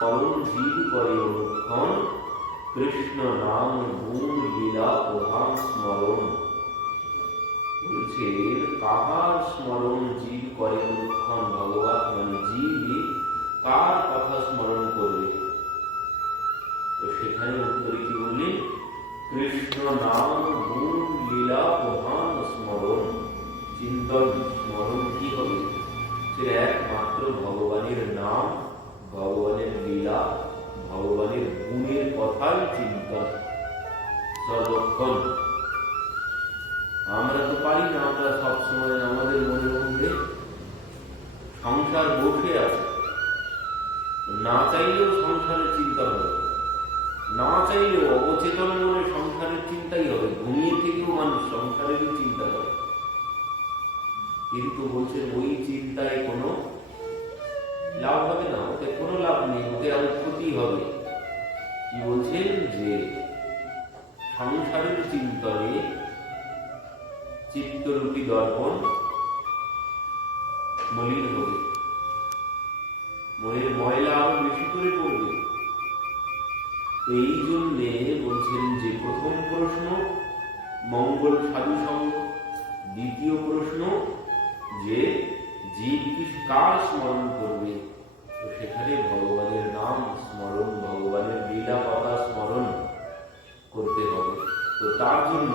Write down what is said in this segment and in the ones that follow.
করুণ জীব করে অনুক্ষণ, কৃষ্ণ নাম গুণ লীলা প্রধান স্মরণ। বলছেন কাহার স্মরণ জীব করে অনুক্ষণ, ভগবান মানে জীব কার কথা স্মরণ করবে? তো সেখানে উত্তরে কি বললেন? কৃষ্ণ নাম গুণ লীলা প্রধান স্মরণ। চিন্তন স্মরণ কি হবে? সেটা একমাত্র ভগবানের নাম, ভগবানের লীলা, ভগবানের গুণের কথাই চিন্তন সর্বক্ষণ। আমরা তো পারি না, আমরা সবসময় আমাদের মনের মধ্যে সংসার বসে আছে, না চাইলেও সংসারের চিন্তা হবে, না চাইলেও অবচেতন মনে সংসারের চিন্তাই হবে, ঘুমিয়ে থেকেও মানুষ সংসারেরই চিন্তা করে। কিন্তু বলছেন ওই চিন্তায় কোনো লাভ হবে না, ওতে কোনো লাভ নেই, ওতে আরো ক্ষতি হবে। কি বলছেন? যে সংসারের চিন্তনে চিত্তরূপী দর্পণ মলিন হবে, মনের ময়লা আরো বেশি করে পড়বে। তো এই জন্যে বলছেন যে প্রথম প্রশ্ন মঙ্গল সাধু সঙ্গ, দ্বিতীয় প্রশ্ন যে জীব কি কার স্মরণ করবে? তো সেখানে ভগবানের নাম স্মরণ, ভগবানের লীলা কথা স্মরণ করতে হবে। তো তার জন্য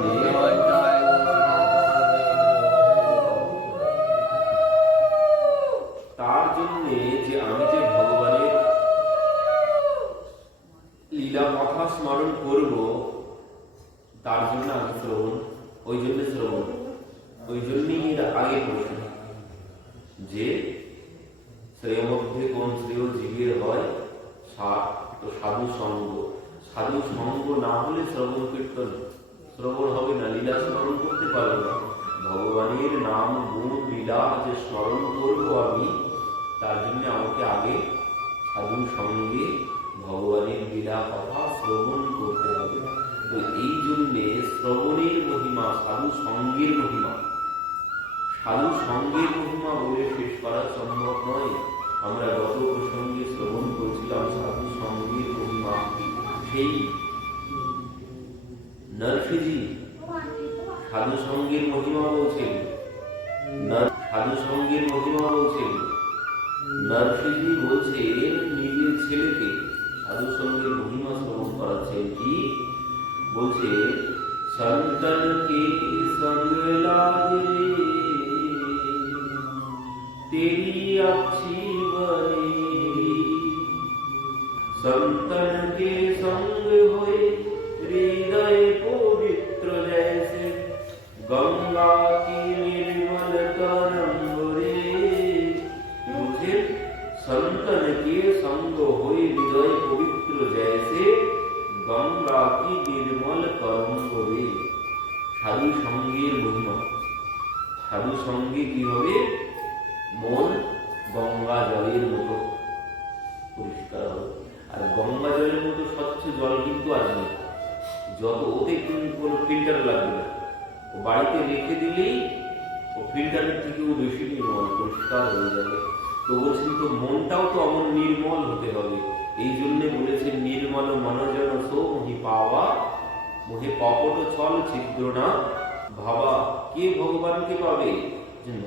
যে আমি যে ভগবানের লীলা কথা স্মরণ করব, তার জন্য আমি শ্রবণ, ওই জন্যই আগে প্রশ্ন যে শ্রেয় মধ্যে কোন শ্রেয় জীবের হয়? তো সাধু সঙ্গ। সাধু সঙ্গ না হলে শ্রবণ কীর্তন শ্রবণ হবে না, লীলা স্মরণ করতে পারবো না। ভগবানের নাম গুণ লীলা যে স্মরণ করবো আমি, তার জন্য আমাকে আগে সাধু সঙ্গে ভগবানের লীলা কথা শ্রবণ করতে হবে। তো এই জন্যে শ্রবণের মহিমা, সাধু সঙ্গের মহিমা, সাধু সঙ্গের মহিমা বলে শেষ করা সম্ভব নয়। আমরা গত প্রসঙ্গে শ্রবণ করছিলাম সাধু সঙ্গের মহিমা। সেই নরসিংহজি সাধু সঙ্গের মহিমা বলছেন, সাধু সঙ্গের মহিমা বলছেন। নরসিংহজি বলছেন নিজের ছেলেকে সাধু সঙ্গের মহিমা শ্রবণ করাচ্ছেন। কি বলছে? সন্তান কে সঙ্গ লাগে तेरी अच्छी बनेगी, संतन के संग होए हृदय पवित्र जैसे गंगा की निर्मल तरंग रे। मुझे संतन के संग होए हृदय पवित्र जैसे गंगा की निर्मल तरंग रे। साधु संगेर महिमा, साधु संगे की হবে? মন গঙ্গা জলের মতো পরিষ্কার হবে। আর গঙ্গা জলের মতো স্বচ্ছ জল কিন্তু আর নেই, যত ওতে কোনো ফিল্টার লাগবে না, ও বাড়িতে রেখে দিলেই ও ফিল্টারের থেকেও বেশি নির্মল পরিষ্কার হয়ে যাবে। তো বলছেন তো মনটাও তো অমন নির্মল হতে হবে। এই জন্যে বলেছেন নির্মল মনজন সো মোহি পাওয়া, মোহে কপট ছল ছিদ্র না ভাবা। কে ভগবানকে পাবে?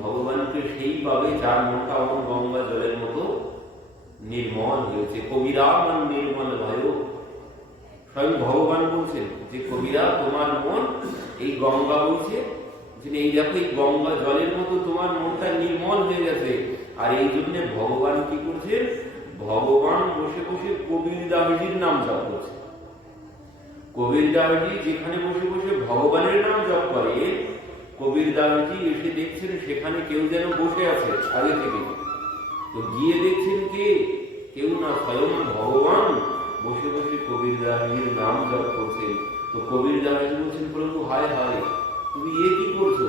ভগবানকে সেই পাবে যার মনটা অমন গঙ্গা জলের মতো নির্মল হয়েছে। কবিরা মন নির্মল ভয়, স্বয়ং ভগবান বলছেন যে কবিরা তোমার মন এই গঙ্গা বলছে, এই দেখো এই গঙ্গা জলের মতো তোমার মনটা নির্মল হয়ে গেছে। আর এই জন্য ভগবান কি করছেন? ভগবান বসে বসে কবির দাসজির নাম জপ করছে। কবির দাসজি যেখানে বসে বসে ভগবানের নাম জপ করে, কবির দাসজি এসে দেখছেন সেখানে কেউ যেন বসে আছে আগে থেকে। তো গিয়ে দেখছেন কে? কেউ না, স্বয়ং ভগবান বসে বসে কবির দাসজির নাম জপ করছেন। তো কবির দাসজি বলছেন প্রভু হায় হায়, তুমি এ কি করছো?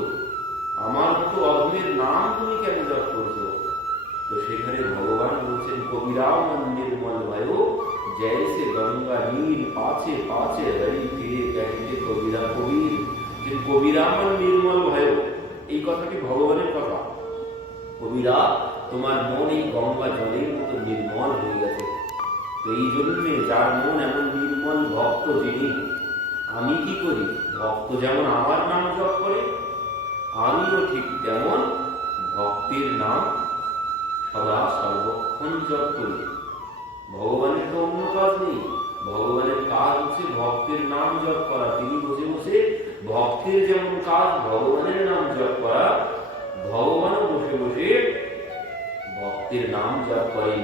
আমার মতো অধমের নাম তুমি কেন জপ করছো? তো সেখানে ভগবান বলছেন কবিরা মন নির্মল ভয় জैसे गंगा नील पाछे पाछे हरि फिरे कहते कবিরা কবির। যে কবিরা মন নির্মল ভয়, এই কথাটি ভগবানের কথা। কবিরা তোমার মন এই গঙ্গা জলের মতো নির্মল হয়ে গেছে। তো এই জন্যে যার মন এমন নির্মল ভক্ত যিনি, আমি কি করি, ভক্ত যেমন আমার নাম জপ করে, আমিও ঠিক তেমন ভক্তের নাম সদা সর্বক্ষণ জপ করি। ভগবানের তো অন্য কাজ নেই, ভগবানের কাজ হচ্ছে ভক্তের নাম জপ করা। তিনি বসে বসে ভক্তের যেমন কাজ ভগবানের নাম জপ করা, ভগবানও বসে বসে ভক্তের নাম জপ করেন।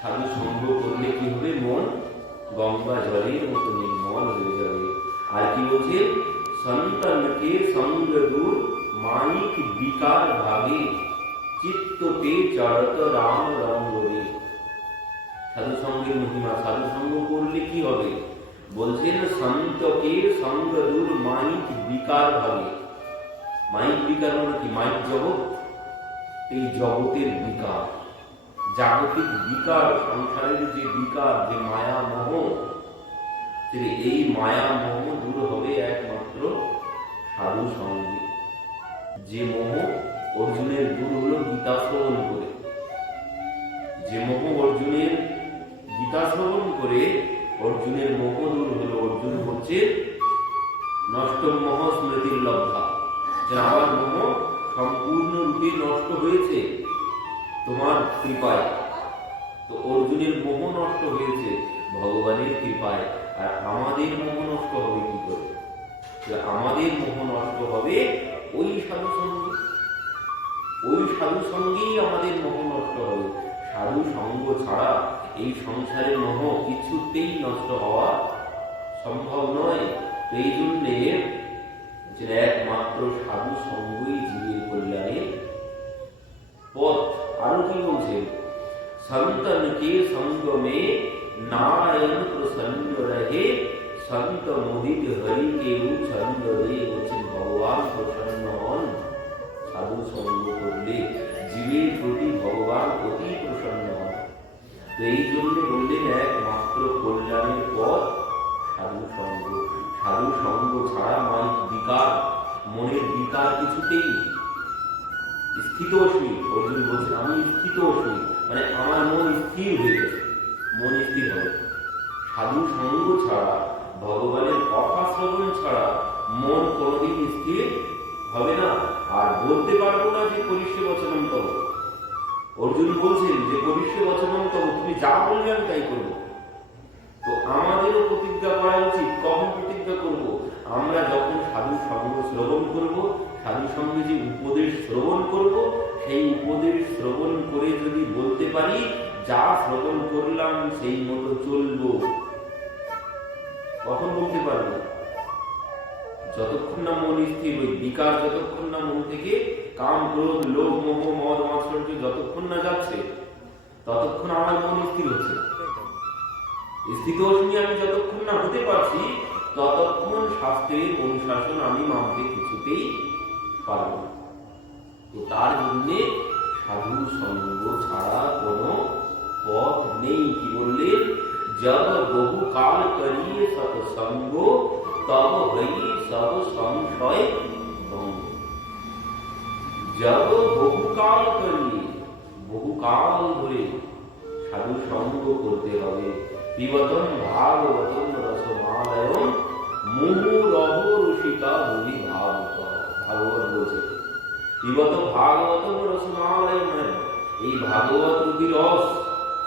সাধু সঙ্গ করলে কি হবে, মন গঙ্গা জলের মতো নির্মল হয়ে যাবে। আর কি বলছে, সন্তানকে সঙ্গ দূর মানিক বিকার ভাগে চিত্ততে চড়ত রাম রঙ্গরে। সাধু সঙ্গের মহিমা, সাধু সঙ্গ করলে কি হবে, বলছেন সন্তকে সঙ্গ দূর মানিক বিকার ভাগে। মাইক বিকার মানে কি, মাইক জগৎ, এই জগতের বিকার, জাগতিক বিকার, সংসারের যে বিকার, যে মায়া মোহ, এই মায়া মোহ দূর হবে একমাত্র সাধু সঙ্গে। যে মোহ অর্জুনের দূর হলো গীতা শ্রবণ করে, যে মোহ অর্জুনের গীতা শ্রবণ করে অর্জুনের মোহ দূর হলো। অর্জুন হচ্ছে নষ্ট মোহ স্মৃতির লব্ধা, যে আমার মোহ সম্পূর্ণরূপে নষ্ট হয়েছে তোমার কৃপায়। তো অর্জুনের মোহ নষ্ট হয়েছে ভগবানের কৃপায়। আর আমাদের মোহ নষ্ট হবে কি করে, আমাদের মোহ নষ্ট হবে ওই সাধু সঙ্গে, ওই সাধু সঙ্গেই আমাদের মোহ নষ্ট হবে। সাধু সঙ্গ ছাড়া এই সংসারের মোহ কিছুতেই নষ্ট হওয়া সম্ভব নয়। এই জন্যে একমাত্র সাধু সঙ্গই জীবের কল্যাণের পথ। আরো কি বলছে, संतन के संग में नारायण प्रसन्न रहे, संत मोदित हरि के छंद रे। বলছেন ভগবান প্রসন্ন হন সাধু সঙ্গ করলে, জীবের প্রতি ভগবান অতি প্রসন্ন হন। তো এই জন্য বললেন একমাত্র কল্যাণের পথ সাধু সঙ্গ। সাধু সঙ্গ ছাড়া মাইক বিকার, মনের বিকার কিছুতেই স্থিতোষ্ণী। অর্জুন বলছেন আমি স্থিতোষ্ণী, মানে আমার মন স্থির হয়ে গেছে, মন স্থির হবে। সাধু সঙ্গ ছাড়া, ভগবানের কথা শ্রবণ ছাড়া মন কোনোদিন স্থির হবে না। আর বলতে পারবো না যে করিষ্যে বচনম তব। অর্জুন বলছেন যে করিষ্যে বচনম তব, তুমি যা বলবে আমি তাই করবো। তো আমাদেরও প্রতিজ্ঞা করা উচিত। কখন প্রতিজ্ঞা করব, আমরা যখন সাধু সঙ্গ শ্রবণ করব, সাধু সঙ্গে যে উপদেশ শ্রবণ করব, সেই উপদেশ শ্রবণ করে যদি বলতে পারি যা শ্রবণ করলাম সেই মতো চলবো, কখন বলতে পারবো, যতক্ষণ না মন স্থির, ওই বিকার যতক্ষণ না মন থেকে কাম ক্রোধ লোভ মোহ মদ মাৎসর্য যতক্ষণ না যাচ্ছে, ততক্ষণ আমার মন স্থির হচ্ছে। স্থিতোষ্ণী আমি যতক্ষণ না হতে পারছি, ততক্ষণ শাস্ত্রের অনুশাসন আমি মানতে কিছুতেই পারব। তো তার জন্য সাধু সঙ্গ ছাড়া কোনো পথ নেই। কি বললেন, जब বহু কাল করিয়ে সৎসঙ্গ, তব হই সব সংশয় ভঙ্গ। जब বহু কাল করিয়ে, বহু কাল ধরে সাধু সঙ্গ করতে হবে। পিবতম ভাগবতম রসমালয়ম মুহুরহ রসিকা ভুবি ভাবুক। ভাগবত বলছে পিবত ভাগবতম রসমালয়ম, এই ভাগবত রূপী রস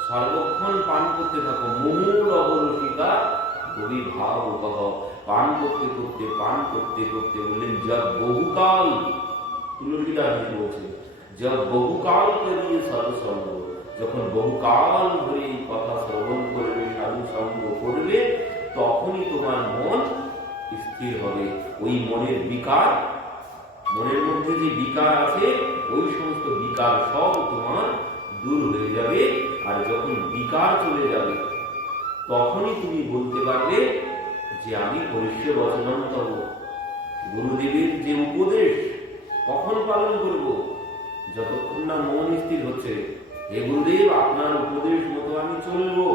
সর্বক্ষণ পান করতে থাকো। মুহুরহ রসিকা ভুবি ভাবুক, পান করতে করতে পান করতে করতে বললেন जब বহুকাল, তুলসীদাস বলছে जब বহুকাল করিয়ে সৎসঙ্গ, যখন বহুকাল ধরে এই কথা শ্রবণ করবে, সাধু সঙ্গ করবে, তখনই তোমার মন স্থির হবে। ওই মনের বিকার, মনের মধ্যে যে বিকার আছে, ওই সমস্ত বিকার সব তোমার দূর হয়ে যাবে। আর যখন বিকার চলে যাবে, তখনই তুমি বলতে পারবে যে আমি করিষ্যে বচনম তব। গুরুদেবের যে উপদেশ কখন পালন করব, যতক্ষণ না মন স্থির হচ্ছে। হে গুরুদেব, আপনার উপদেশ মতো আমি চলবো।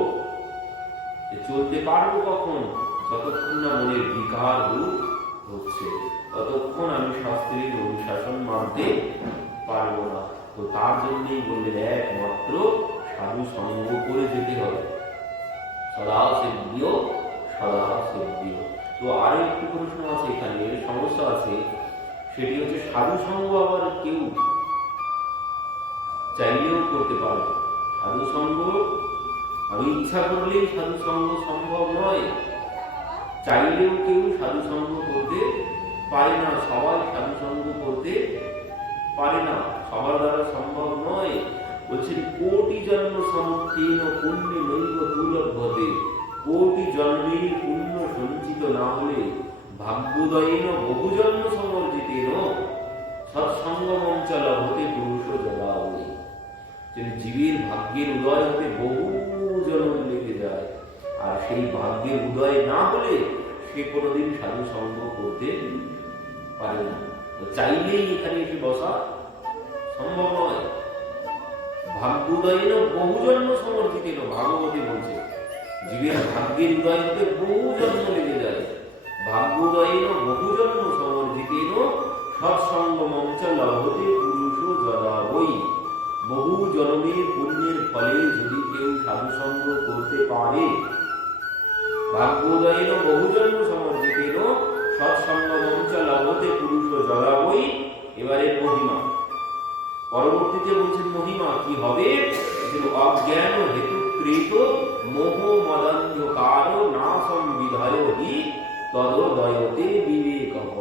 চলতে পারবো কখন, যতক্ষণ না মনের বিকার দূর হচ্ছে, ততক্ষণ আমি শাস্ত্রের অনুশাসন মানতে পারবো না। তো তার জন্যই বললেন একমাত্র সাধু সঙ্গ করে যেতে হবে। সদা সেব্য সদা সেব্য। তো আরো একটু প্রশ্ন আছে, এখানে সমস্যা আছে, সেটি হচ্ছে সাধু সঙ্গ আবার কেউ চাইলেও করতে পারে। সাধু সঙ্গ আমি ইচ্ছা করলেই সাধু সঙ্গ সম্ভব নয়, চাইলেও কেউ সাধু সঙ্গ করতে পারে না। সবাই সাধু সঙ্গ করতে পারে না, সবার দ্বারা সম্ভব নয়। বলছেন কোটি জন্ম সমুত্তীর্ণ পুণ্যে নৈব দুর্লভতে, কোটি জন্মের পুণ্য সঞ্চিত না হলে ভাগ্যোদয়েন বহু জন্ম সমর্জিতেন সৎসঙ্গ মঞ্চল হতে পুরুষ জলা হই। জীবের ভাগ্যের উদয় হতে বহু জন্ম লেগে যায়, আর সেই ভাগ্যের উদয় না হলে সে কোনোদিন সাধু সঙ্গ করতে পারে না। চাইলেই এখানে এসে বসা সম্ভব নয়। ভাগ্যোদয়েন বহু জন্ম সমর্জিতেন, ভাগবতী বলছে জীবের ভাগ্যের উদয় হতে বহু জন্ম লেগে যায়। ভাগ্যোদয়েন বহু জন্ম সমর্জিতেন সৎসঙ্গ মঞ্চ লভতে পুরুষ যদা বই। বহু জন্মের পুণ্যের ফলে যদি কেউ সাধু সঙ্গ করতে পারে, ভাগ্যোদয়েন বহু জন্ম সমর্জিতেন সৎসঙ্গ মঞ্চ লভতে পুরুষ যদা বই। এবারে মহিমা, পরবর্তীতে বলছেন মহিমা কি হবে, অজ্ঞান হেতুকৃত মোহ মদান্ধকার না সংবিধায় হি তদোদয়তে বিবেকঃ।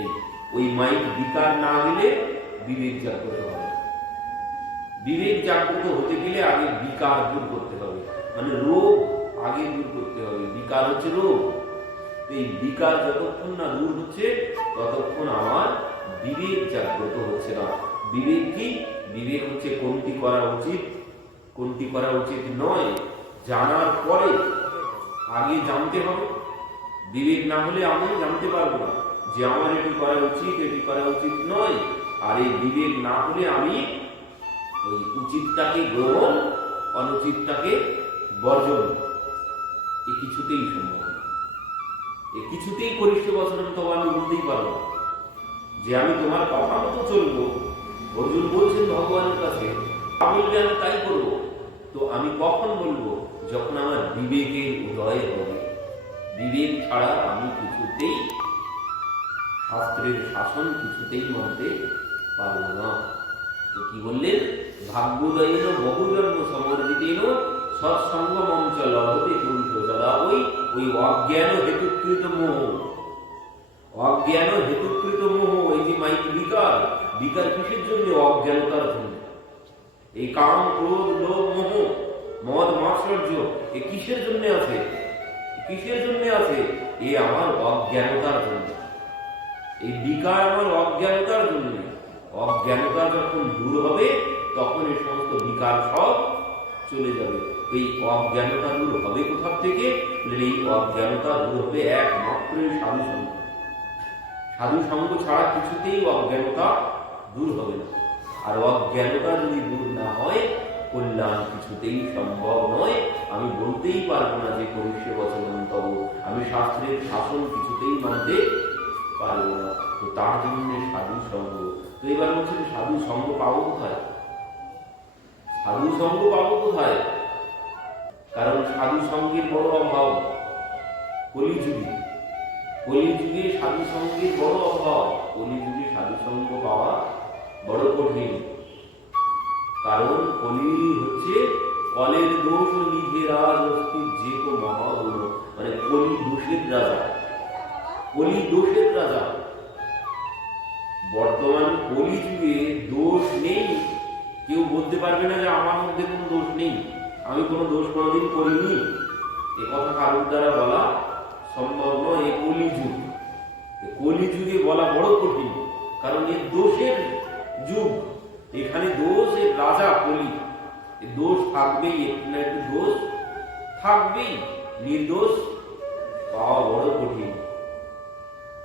এই ওই মাইক বিকার না গেলে বিবেক জাগ্রত হবে। বিবেক জাগ্রত হতে গেলে আগে বিকার দূর করতে হবে, মানে রোগ আগে দূর করতে হবে। বিকার হচ্ছে রোগ, এই বিকার যতক্ষণ না দূর হচ্ছে ততক্ষণ আমার বিবেক জাগ্রত হচ্ছে না। বিবেক কি? বিবেক হচ্ছে কোনটি করা উচিত কোনটি করা উচিত নয় জানার পরে আগে জানতে হবে। বিবেক না হলে আমি জানতে পারবো না যে আমার এটি করা উচিত এটি করা উচিত নয়। আর এই বিবেক না হলে আমি ওই উচিতটাকে গ্রহণ অনুচিতটাকে বর্জন, এ কিছুতেই সম্ভব না। এ কিছুতেই করিষ্ঠ বচন তো আমি বলতেই পারবো না যে আমি তোমার কথা মতো চলবো। অর্জুন বলছেন ভগবানের কাছে, বললে আমি তাই করবো। তো আমি কখন বলবো? যখন আমার বিবেকের উদয় হবে। বিবেক ছাড়া আমি কিছুতেই শাস্ত্রের শাসন কিছুতেই মানতে পারবো না। তো কি বললেন? ভাগ্যোদয়েন বহু জন্ম সমর্জিতেন সৎসঙ্গ মঞ্চ লভতে পুরুষ যদা বই। ওই অজ্ঞান হেতুকৃত মোহ, অজ্ঞান হেতুকৃত মোহ, এই যে মাইক বিকার, বিকার কিসের জন্য? অজ্ঞানতার জন্য। এই কাম ক্রোধ লোভ মোহ মদ মাৎসর্য এ কিসের জন্য আছে? কিসের জন্য আছে? এ আমার অজ্ঞানতার জন্য। এই বিকার আমার অজ্ঞানতার জন্য। অজ্ঞানতা যখন দূর হবে তখন এই সমস্ত বিকার সব চলে যাবে। এই অজ্ঞানতা দূর হবে কোথা থেকে? এই অজ্ঞানতা দূর হবে একমাত্র সাধু সঙ্গ। সাধু সঙ্গ ছাড়া কিছুতেই অজ্ঞানতা দূর হবে না। আর অজ্ঞানতা যদি দূর না হয় কল্যাণ কিছুতেই সম্ভব নয়। আমি বলতেই পারবো না যে করিষ্য বচনং তব, আমি শাস্ত্রের শাসন কিছুতেই মানতে পারবো না। তো তার জন্য সাধু সঙ্গ। তো এবার বলছেন সাধু সঙ্গ পাবো কোথায়? সাধু সঙ্গ পাবো কোথায়? কারণ সাধু সঙ্গের বড় অভাব কলিযুগে। কলিযুগে সাধু সঙ্গের বড় অভাব। কলিযুগে সাধু সঙ্গ পাওয়া বড় কঠিন। কারণ কলি হচ্ছে কলের দোষ নিধে রাজ অস্তির যে কো মহাগুণ, মানে কলি দোষের রাজা। কলি দোষের রাজা। বর্তমান কলিযুগে দোষ নেই, কেউ বলতে পারবে না যে আমার মধ্যে কোনো দোষ নেই, আমি কোনো দোষ কোনোদিন করিনি। এ কথা কারোর দ্বারা বলা সম্ভব নয়। এই কলিযুগ, কলিযুগে বলা বড় কঠিন, কারণ এর দোষের যুগ। এখানে দোষের রাজা কলি, দোষ থাকবেই, একটু না একটু দোষ থাকবেই। নির্দোষ পাওয়া বড় কঠিন।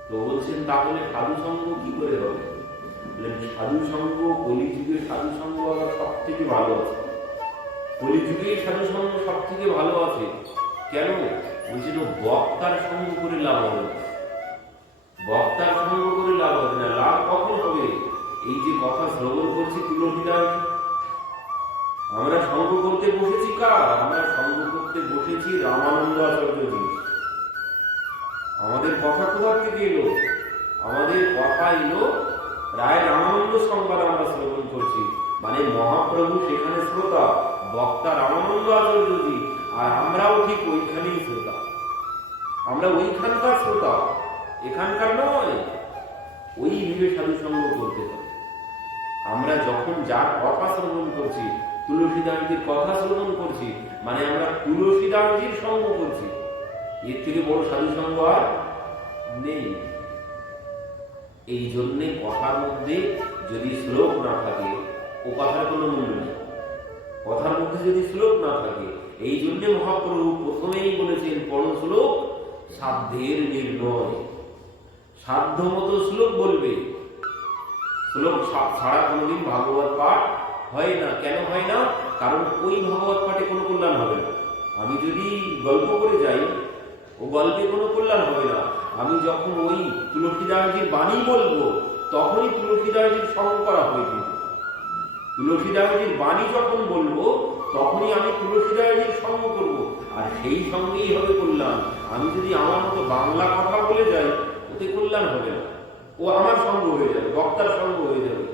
তো বলছেন তাহলে সাধু সঙ্গ কি করে হবে? সাধু সঙ্গ কলিযুগে সাধু সঙ্গ আবার সব থেকে ভালো আছে। কলিযুগে সাধু সঙ্গ সব থেকে ভালো আছে। কেন? বলছিল বক্তার সঙ্গ করে লাভ হবে না। বক্তার সঙ্গ করে লাভ হবে না। লাভ কখন হবে? এই যে কথা শ্রবণ করছি তুলসীদাস, আমরা সঙ্গ করতে বসেছি কার? আমরা সঙ্গ করতে বসেছি রামানন্দ আচার্যজি। আমাদের কথা কোথা থেকে এলো? আমাদের কথা এলো রায় রামানন্দ সংবাদ আমরা শ্রবণ করছি, মানে মহাপ্রভু সেখানে শ্রোতা, বক্তা রামানন্দ আচার্যজি, আর আমরাও ঠিক ওইখানেই শ্রোতা। আমরা ওইখানকার শ্রোতা, এখানকার নয়। ওই ভেবে সাধু সঙ্গ করতে হবে। আমরা যখন যার কথা শ্রবণ করছি, তুলসীদাসজির কথা শ্রবণ করছি, মানে আমরা তুলসীদাসজির সঙ্গ করছি। এর থেকে বড় সাধু সঙ্গ আর নেই। এই জন্যে কথার মধ্যে যদি শ্লোক না থাকে, ও কথার কোনো মূল্য নেই। কথার মধ্যে যদি শ্লোক না থাকে, এই জন্যে মহাপ্রভু প্রথমেই বলেছেন পড়ো শ্লোক সাধ্যের নির্ণয়। সাধ্য মতো শ্লোক বলবে। শ্লোক ছাড়া কোনোদিন ভাগবত পাঠ হয় না। কেন হয় না? কারণ ওই ভাগবত পাঠে কোনো কল্যাণ হবে না। আমি যদি গল্প করে যাই, ও গল্পে কোনো কল্যাণ হবে না। আমি যখন ওই তুলসীদাসজির বাণী বলবো, তখনই তুলসীদাসজির সঙ্গ করা হয়েছিল। তুলসীদাসজির বাণী যখন বলবো, তখনই আমি তুলসীদাসজির সঙ্গ করব, আর সেই সঙ্গেই হবে কল্যাণ। আমি যদি আমার মতো বাংলা কথা বলে যাই, ওতে কল্যাণ হবে না। ও আমার সঙ্গ হয়ে যাবে, বক্তার সঙ্গ হয়ে যাবে।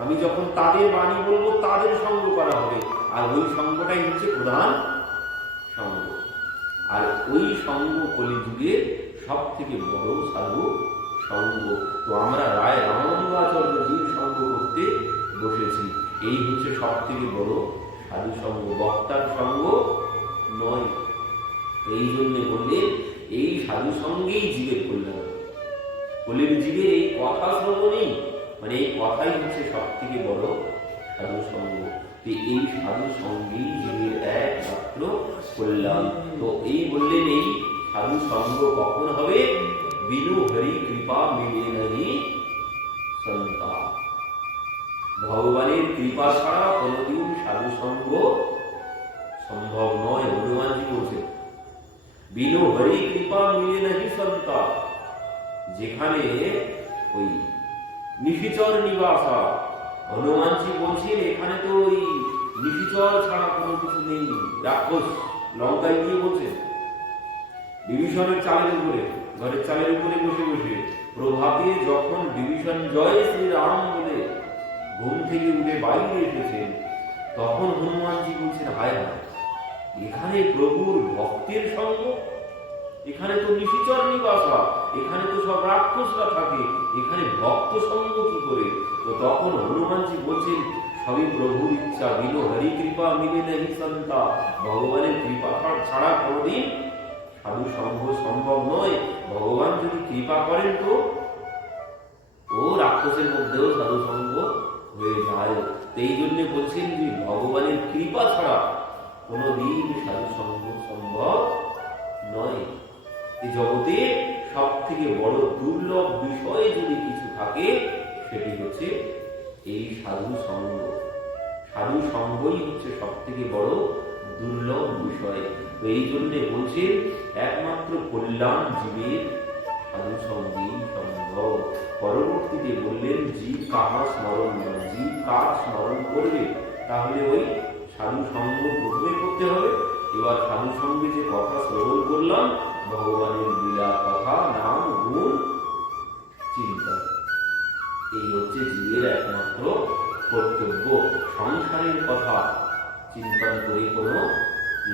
আমি যখন তাদের বাণী বলবো, তাদের সঙ্গ করা হবে, আর ওই সঙ্গটাই হচ্ছে প্রধান সঙ্গ। আর ওই সঙ্গ কলিযুগে সব থেকে বড় সাধু সঙ্গ। তো আমরা রায় রামানন্দ আচার্যজির সঙ্গ করতে বসেছি। এই হচ্ছে সব থেকে বড় সাধু সঙ্গ, বক্তার সঙ্গ নয়। এই জন্য বললেন এই সাধু সঙ্গেই জীবের কল্যাণ। কলির জীবের এই কথা শ্রবণেই, মানে এই কথাই হচ্ছে সব থেকে বড় সাধু সঙ্গ। এই সাধু সঙ্গেই জীবের একমাত্র কল্যাণ। তো এই বললেন এই সাধু সঙ্গ কখন হবে? বিনু হরি কৃপা মিলে নাহি সন্তা। ভগবানের কৃপা ছাড়া কোনদিন সাধু সঙ্গ সম্ভব নয়। হনুমানজি বলছে বিনু হরি কৃপা মিলে নাহি সন্তা। যেখানে ওই নিশিচর নিবাসা, হনুমানজি বলছেন এখানে তো ওই নিশিচর ছাড়া কোনো কিছু নেই। রাক্ষস লঙ্কায় গিয়ে বলছেন বিভীষণের চালের উপরে, ঘরের চালের উপরে বসে বসে প্রভাতে যখন বিভীষণ জয় শ্রীরাম বলে ঘুম থেকে উঠে বাইরে এসেছেন, তখন হনুমানজি বলছেন হায় হায়, এখানে প্রভুর ভক্তের সঙ্গ, এখানে তো নিশিচর নিবাসা, এখানে তো সব রাক্ষসরা থাকে, এখানে ভক্ত সঙ্গ কি করে? তো তখন হনুমানজি বলছেন সবই প্রভুর ইচ্ছা। বিনো হরি কৃপা মিলে নাহি সন্তা। ভগবানের কৃপা ছাড়া কোনদিন সাধু সঙ্গ সম্ভব নয়। ভগবান যদি কৃপা করেন তো ও রাক্ষসের মধ্যেও সাধু সঙ্গ হয়ে যায়। এই জন্য বলছেন যে ভগবানের কৃপা ছাড়া কোনদিন সাধু সঙ্গ সম্ভব নয়। এই জগতে সব থেকে বড় দুর্লভ বিষয় যদি কিছু থাকে, সেটি হচ্ছে এই সাধু সঙ্গ। সাধু সঙ্গই হচ্ছে সব থেকে বড় দুর্লভ বিষয়। এই জন্য বলছে একমাত্র কল্যাণ জীবের সাধু সঙ্গেই সম্ভব। পরবর্তীতে বললেন জীব কাহা স্মরণ নয়, জীব কার স্মরণ করবে? তাহলে ওই সাধু সঙ্গ প্রথমে করতে হবে। এবার সাধু সঙ্গে যে কথা শ্রবণ করলাম, ভগবানের লীলা কথা, নাম, গুণ, চিন্তা, এই হচ্ছে জীবের একমাত্র কর্তব্য। সংসারের কথা চিন্তন করে কোনো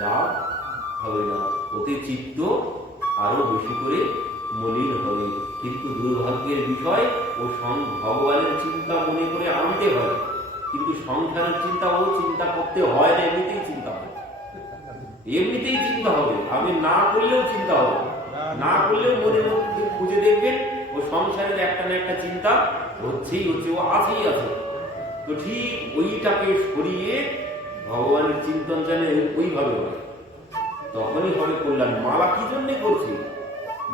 লাভ হবে না, ওতে চিত্ত আরো বেশি করে মলিন হবে। কিন্তু দুর্ভাগ্যের বিষয়, ও ভগবানের চিন্তা মনে করে আনতে হয়, কিন্তু সংসারের চিন্তা ও চিন্তা করতে হয় না, এমনিতেই চিন্তা হবে, এমনিতেই চিন্তা হবে। আমি না করলেও চিন্তা হবে, না করলেও মনের মধ্যে খুঁজে দেখবেন ও সংসারের একটা না একটা চিন্তা হচ্ছেই হচ্ছে, ও আছেই আছে। তো ঠিক ওইটাকে সরিয়ে ভগবানের চিন্তন জানে ওইভাবে হয়, তখনই হবে কল্যাণ। মালা কি জন্য করছি?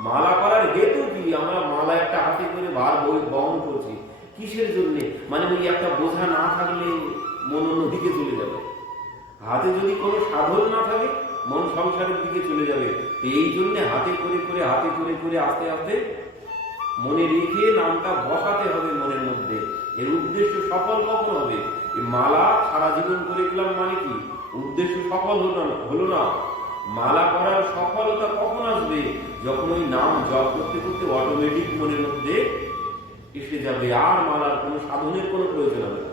মালা করার হেতু কি? আমরা মালা একটা হাতে করে ভার বহন করছি কিসের জন্য? মানে ওই একটা বোঝা না থাকলে মন অন্যদিকে চলে যাবে। হাতে যদি কোনো সাধন না থাকে, মন সংসারের দিকে চলে যাবে। এই জন্য হাতে করে করে আস্তে আস্তে মনে রেখে নামটা বসাতে হবে মনের মধ্যে। এর উদ্দেশ্য সফল কখন হবে? এই মালা সারা জীবন করে গেলাম মানে কি উদ্দেশ্য সফল হলো না। মালা করার সফলতা কখন আসবে? যখন ওই নাম জপ করতে করতে অটোমেটিক মনের মধ্যে এসে যাবে, আর মালার কোনো সাধনের কোনো প্রয়োজন হবে না।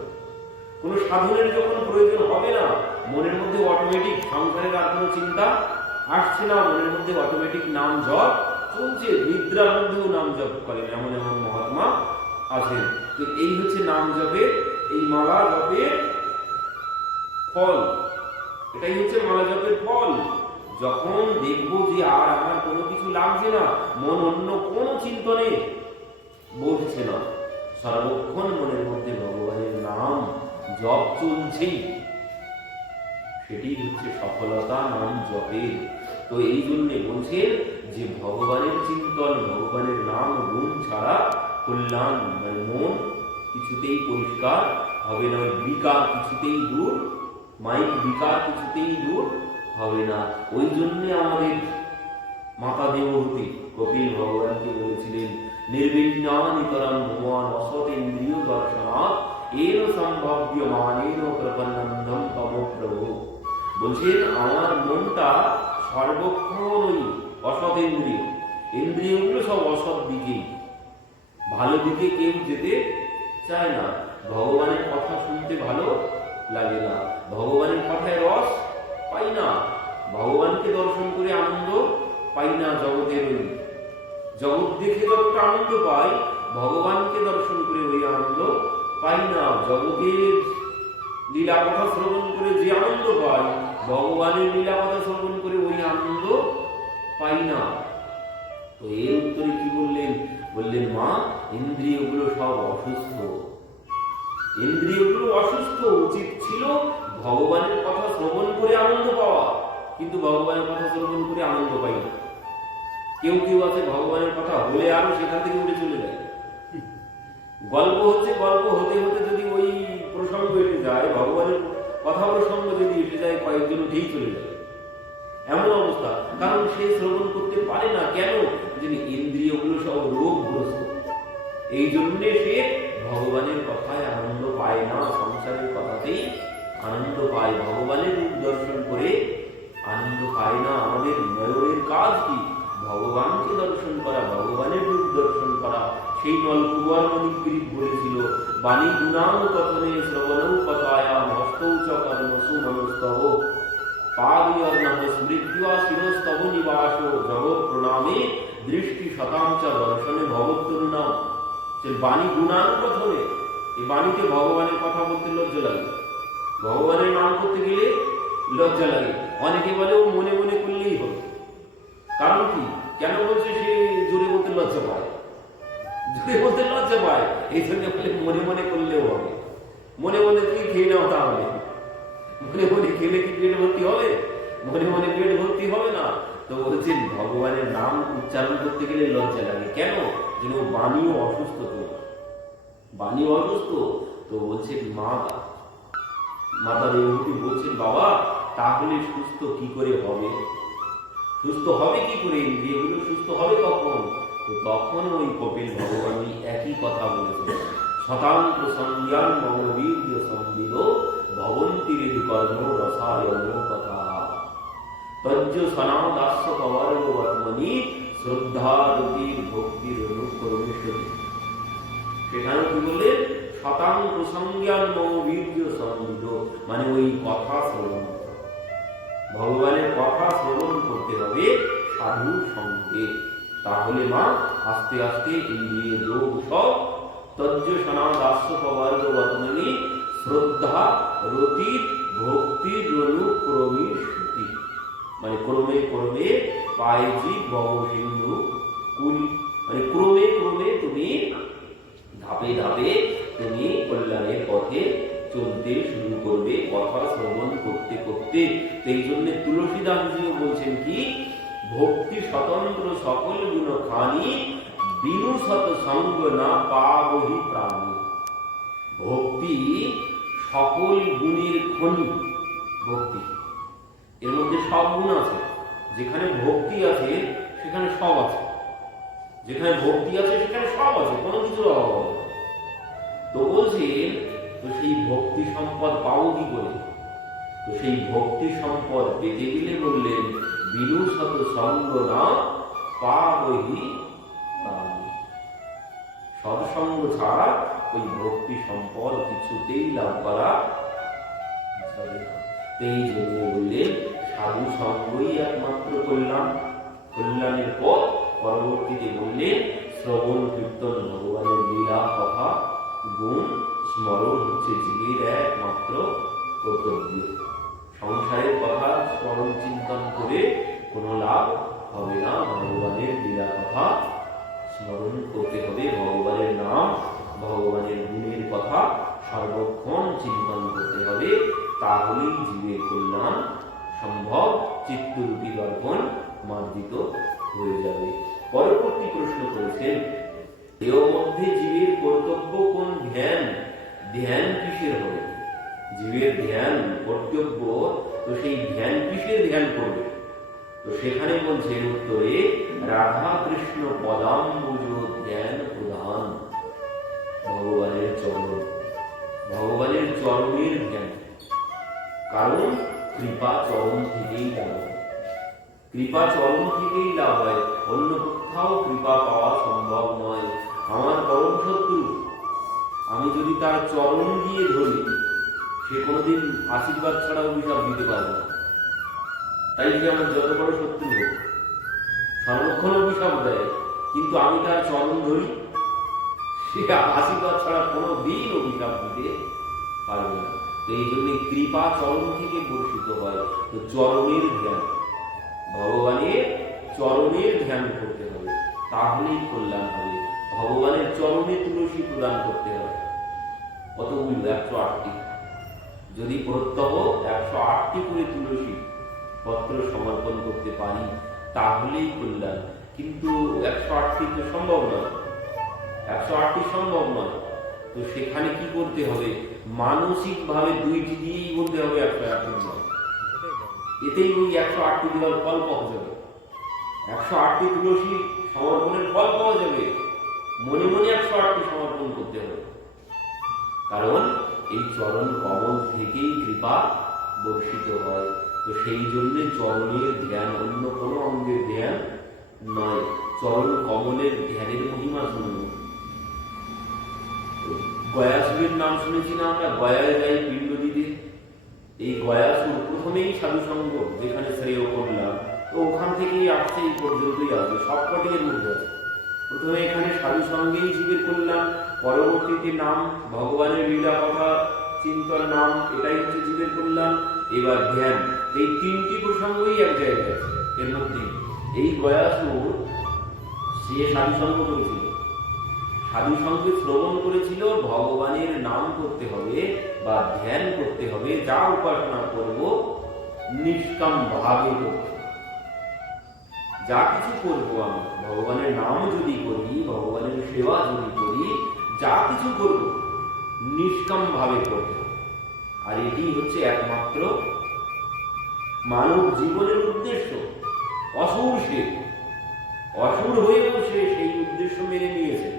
কোনো সাধনের যখন প্রয়োজন হবে না, মনের মধ্যে অটোমেটিক সংসারের আর কোনো চিন্তা আসছে না, মনের মধ্যে অটোমেটিক নাম জপ চলছে, নিদ্রার মধ্যেও নাম জপ করেন এমন এমন মহাত্মা আছেন। তো এই হচ্ছে নাম জপের, এই মালা জপের ফল, এটাই হচ্ছে মালা জপের ফল। যখন দেখবো যে আর আমার কোনো কিছু লাগছে না, মন অন্য কোনো চিন্তনে বসছে না, সর্বক্ষণ মনের মধ্যে ভগবানের নাম জপ চলছেই, সেটি হচ্ছে সফলতা নাম জপের। তো এই জন্যে বলছেন যে ভগবানের চিন্তন, ভগবানের নাম গুণ ছাড়া কল্যাণ মানে মন কিছুতেই পরিষ্কার হবে না, বিকার কিছুতেই দূর, মাইক বিকার কিছুতেই দূর হবে না। ওই জন্যে আমাদের মাতা দেবহূতি কপিল ভগবানকে বলেছিলেন নির্বিণ্যানিতরং ভগবান অসৎ ইন্দ্রিয় দর্শনাৎ এন সম্ভাব্য মানেন প্রপন্নন্দম তম প্রভু। বলছেন আমার মনটা সর্বক্ষণ ওই অসৎ ইন্দ্রিয়, ইন্দ্রিয়গুলো সব অসৎ দিকে, ভালো দিকে কেউ যেতে চায় না। ভগবানের কথা শুনতে ভালো লাগে না, ভগবানের কথায় রস পাই না, ভগবানকে দর্শন করে আনন্দ পাই না। জগতের ওই জগৎ দেখে যতটা আনন্দ পাই, ভগবানকে দর্শন করে ওই আনন্দ পাই না। জগতের লীলা কথা শ্রবণ করে যে আনন্দ পাই, ভগবানের লীলা কথা শ্রবণ করে ওই আনন্দ পাই না। তো এর উত্তরে কি বললেন? বললেন মা ইন্দ্রিয়গুলো সব অসুস্থ, ইন্দ্রিয়গুলো অসুস্থ, উচিত ছিল ভগবানের কথা শ্রবণ করে আনন্দ পাওয়া, কিন্তু ভগবানের কথা শ্রবণ করে আনন্দ পাই না। কেউ কেউ আছে ভগবানের কথা বলে আরো সেখান থেকে উঠে চলে যায়। গল্প হচ্ছে, গল্প হতে হতে যদি ওই প্রসঙ্গ এসে যায়, ভগবানের কথা প্রসঙ্গ যদি এসে যায়, কয়েকজন উঠেই চলে যায়, এমন অবস্থা। কারণ সে শ্রবণ করতে পারে না। কেন? যিনি ইন্দ্রিয়গুলো সব রোগগ্রস্ত, এই জন্য সে ভগবানের কথায় আনন্দ পায় না, সংসারের কথাতেই আনন্দ পায়, ভগবানের রূপ দর্শন করে আনন্দ পায় না। আমাদের নয়নের কাজ কি? ভগবানকে দর্শন করা, ভগবানের রূপ দর্শন করা। সেই নলকুমার মণিগ্রীব বলেছিল বাণী গুণাম কথনে শ্রবণৌ কথায়াম হস্তৌ চ কর্মসু মনস্তব পাদয়োর্নঃ স্মৃত্বা শিরস্তব নিবাস জগৎ প্রণামে দৃষ্টি শতাংশ দর্শনে ভগবৎতরুণাম। যে বাণী গুণাম কথনে, এই বাণীতে ভগবানের কথা বলতে লজ্জা লাগে, ভগবানের নাম করতে গেলে লজ্জা লাগে। অনেকে বলে ও মনে মনে করলেই হবে। কারণ কি? কেন বলছে সে জোরে বলতে লজ্জা পায়? জোরে বলতে লজ্জা পায়, এই জন্য বলে মনে মনে করলেও হবে। মনে মনে তুই খেয়ে নাও, তাহলে মনে মনে খেলে কি পেট ভর্তি হবে? মনে মনে পেট ভর্তি হবে না। তো বলছেন ভগবানের নাম উচ্চারণ করতে গেলে লজ্জা লাগে। কেন? যেন বাণীও অসুস্থ, তো বাণীও অসুস্থ। তো বলছেন মাতা দেবহূতি বলছেন বাবা তাহলে সুস্থ কি করে হবে? সুস্থ হবে কি করে? ইন্দ্রিয়গুলো সুস্থ হবে কখন? তো তখন ওই কপিল ভগবানই একই কথা বলেছেন শতাঙ্ক সংজ্ঞান মনোবীর্য সংবিদ ভবন্তি হৃদি কর্ম রসায়ন কথা তজ্জ সনাদাস্য কবর্গবর্মণি শ্রদ্ধারতি ভক্তির অনুকরণেশ্বরী। সেখানে কি বললেন? শতাঙ্ক সংজ্ঞান মনোবীর্য সংবিদ, মানে ওই কথা শ্রবণ, ভগবানের কথা শ্রবণ করতে হবে সাধু সঙ্গে। তাহলে মা আস্তে আস্তে ইন্দ্রিয় যোগ সব তজ্জ সনাদাস্য কবর্গবর্মণি শ্রদ্ধা রতি ভক্তির অনুক্রমী শ্রুতি, মানে ক্রমে ক্রমে পায়জি ভব সিন্ধু কুল, মানে ক্রমে ক্রমে তুমি ধাপে ধাপে তুমি কল্যাণের পথে চলতে শুরু করবে কথা শ্রবণ করতে করতে। এই জন্য তুলসীদাসজিও বলছেন কি ভক্তি স্বতন্ত্র সকল গুণ খানি বিনু শত সঙ্গ না পাবহি প্রাণী। ভক্তি সকল গুণের খনি, ভক্তি এর মধ্যে সব গুণ আছে। যেখানে ভক্তি আছে সেখানে সব আছে, যেখানে ভক্তি আছে সেখানে সব আছে, কোনো কিছুর অভাব হবে। তো বলছেন তো সেই ভক্তি সম্পদ পাবো কি করে? তো সেই ভক্তি সম্পদ পেতে গেলে বললেন বিনু শত সঙ্গ না পাবহি প্রাণ। সৎসঙ্গ ছাড়া ওই ভক্তি সম্পদ কিছুতেই লাভ করা যাবে না। এই জন্য বললেন সাধু সঙ্গই একমাত্র কল্যাণ, কল্যাণের পথ। পরবর্তীতে বললেন শ্রবণ কীর্তন ভগবানের লীলা কথা গুণ স্মরণ হচ্ছে জীবের একমাত্র কর্তব্য। সংসারের কথা স্মরণ চিন্তন করে কোনো লাভ হবে না। ভগবানের লীলা কথা স্মরণ করতে হবে, ভগবানের নাম ভগবানের গুণের কথা সর্বক্ষণ চিন্তন করতে হবে, তাহলেই জীবের কল্যাণ সম্ভব, চিত্তরূপী দর্পণ মার্জিত হয়ে যাবে। পরবর্তী প্রশ্ন করেছেন এর মধ্যে জীবের কর্তব্য কোন ধ্যান? ধ্যান কিসের হবে? জীবের ধ্যান কর্তব্য, তো সেই ধ্যান কিসের ধ্যান করবে? তো সেখানে বলছেন উত্তরে রাধা কৃষ্ণ পদাম্বুজ ধ্যান প্রধান। ভগবানের চরণ, ভগবানের চরণের ধ্যান। কারণ কৃপা চরণ থেকেই লাভ হয়, কৃপা চরণ থেকেই লাভ হয়, অন্য কোথাও কৃপা পাওয়া সম্ভব নয়। আমার পরম শত্রু, আমি যদি তার চরণ দিয়ে ধরি, সে কোনোদিন আশীর্বাদ ছাড়া অভিশাপ দিতে পারবে না। তাই যে আমার যত বড় শত্রু হোক সর্বক্ষণ অভিশাপ দেয়, কিন্তু আমি তার চরণ ধরি, সে আশীর্বাদ ছাড়া কোনো দিন অভিশাপ দিতে পারবে না। তো এই জন্য কৃপা চরণ থেকে বর্ষিত হয়। তো চরণের ধ্যান, ভগবানের চরণের ধ্যান করতে হবে, তাহলেই কল্যাণ হবে। ভগবানের চরণে তুলসী প্রদান করতে হবে। কতগুলো? 108টি। যদি প্রত্যহ 108টি করে তুলসী পত্র সমর্পণ করতে পারি তাহলেই কল্যাণ। কিন্তু 108টি তো সম্ভব নয়, 108টি সম্ভব নয়। তো সেখানে কি করতে হবে? মানসিক ভাবে 2টি দিয়েই বলতে হবে 108টি নয়, এতেই ওই 108টি দেওয়ার ফল পাওয়া যাবে। 108টি তুলসী সমর্পণের ফল পাওয়া যাবে। মনে মনে 108টি সমর্পণ করতে হবে, কারণ এই চরণ কমল থেকেই কৃপা বর্ষিত হয়। তো সেই জন্য চরণের ধ্যান, অন্য কোনো অঙ্গের ধ্যান নয়। চরণ কমলের ধ্যানের মহিমা শুনুন। গয়াসুরের নাম শুনেছি না আমরা? গয়ায় যাই পিণ্ড দিতে। এই গয়াসুর প্রথমেই সাধু সঙ্গ যেখানে শ্রেয় করলাম, তো ওখান থেকেই আসছে, এই পর্যন্তই আসবে, সবকটি এর মধ্যে আছে। প্রথমে এখানে সাধু সঙ্গেই জীবের কল্যাণ, পরবর্তীতে নাম ভগবানের লীলা কথা চিন্তন নাম, এটাই হচ্ছে জীবের কল্যাণ। এবার ধ্যান, এই 3টি প্রসঙ্গই এক জায়গায় আছে এর মধ্যে। এই গয়াসুর সে সাধু সঙ্গ করেছিল, সাধু সঙ্গে শ্রবণ করেছিল ভগবানের নাম করতে হবে বা ধ্যান করতে হবে, যা উপাসনা করব নিষ্কাম ভাবে করতে। যা কিছু করবো আমি ভগবানের নাম যদি করি, ভগবানের সেবা যদি করি, যা কিছু করব নিষ্কাম ভাবে করতে। আর এটি হচ্ছে একমাত্র মানব জীবনের উদ্দেশ্য। অসুর সে, অসুর হয়েও সে সেই উদ্দেশ্য মেনে নিয়েছে।